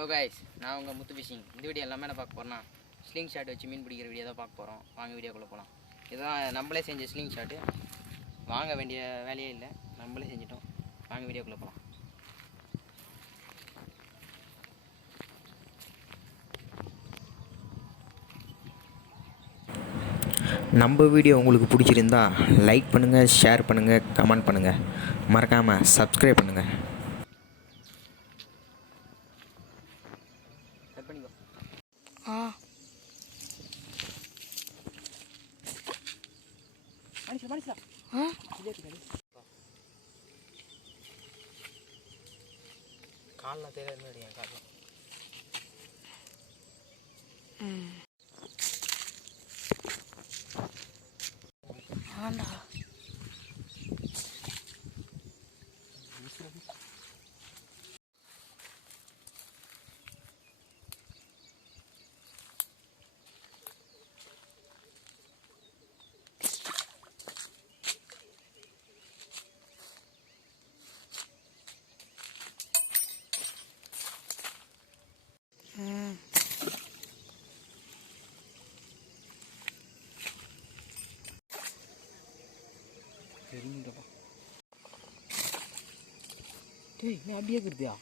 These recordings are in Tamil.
ஹலோ கைஸ், நான் உங்கள் முத்து ஃபிஷிங். இந்த வீடியோ எல்லாமே என்ன பார்க்க போகிறேன்னா ஸ்லிங் ஷாட் வச்சு மீன் பிடிக்கிற வீடியோ தான் பார்க்க போகிறோம். வாங்க வீடியோக்குள்ளே போகலாம். இதுதான் நம்மளே செஞ்ச ஸ்லிங் ஷாட்டு. வாங்க வேண்டிய வேலையே இல்லை, நம்மளே செஞ்சிட்டோம். வாங்க வீடியோக்குள்ளே போகலாம். நம்ம வீடியோ உங்களுக்கு பிடிச்சிருந்தா லைக் பண்ணுங்கள், ஷேர் பண்ணுங்கள், கமெண்ட் பண்ணுங்கள், மறக்காமல் சப்ஸ்கிரைப் பண்ணுங்கள். கட் பண்ணிக்கோ. காலில் தெரியாது என் காலில். ஆண்டா தெரிஞ்சுட்டப்பா. டேய், நீ அப்படியே இருக்குதியா?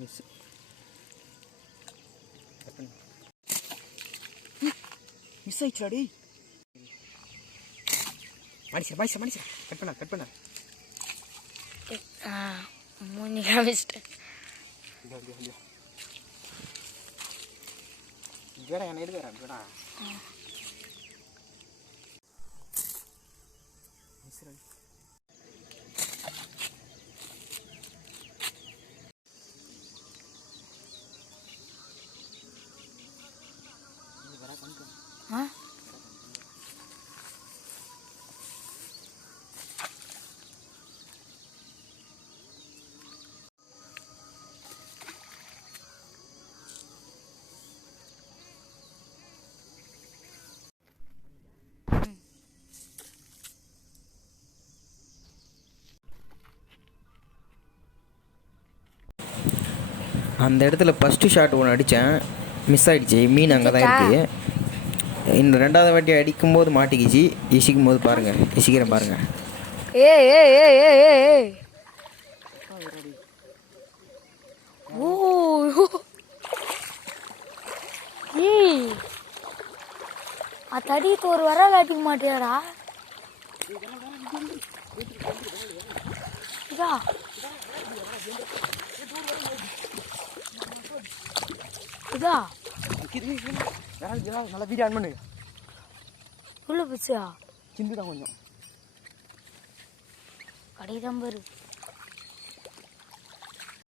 Miss miss ஆயிடுச்சுடா. டேய் மனுஷன் கட் பண்ண மூணு காமிச்சிட்டேன். வேடா என்ன எடுக்கிறேன் வேடா. அந்த இடத்துல ஃபஸ்ட்டு ஷாட் ஒன்று அடித்தேன், மிஸ் ஆகிடுச்சு. மீன் அங்கே தான் இருக்குது. இந்த ரெண்டாவது வாட்டி அடிக்கும்போது மாட்டிக்கிச்சு. இசிக்கும் போது பாருங்கள், இசிக்கிறேன் பாருங்கள். தடிக்கு ஒரு வரல் அடிக்க மாட்டியாடா? இதா இதா நல்லா வீடியோ ஆன் பண்ணு. உள்ள போச்சியா? சிந்துதான் கொஞ்சம் கடைதான் பாரு.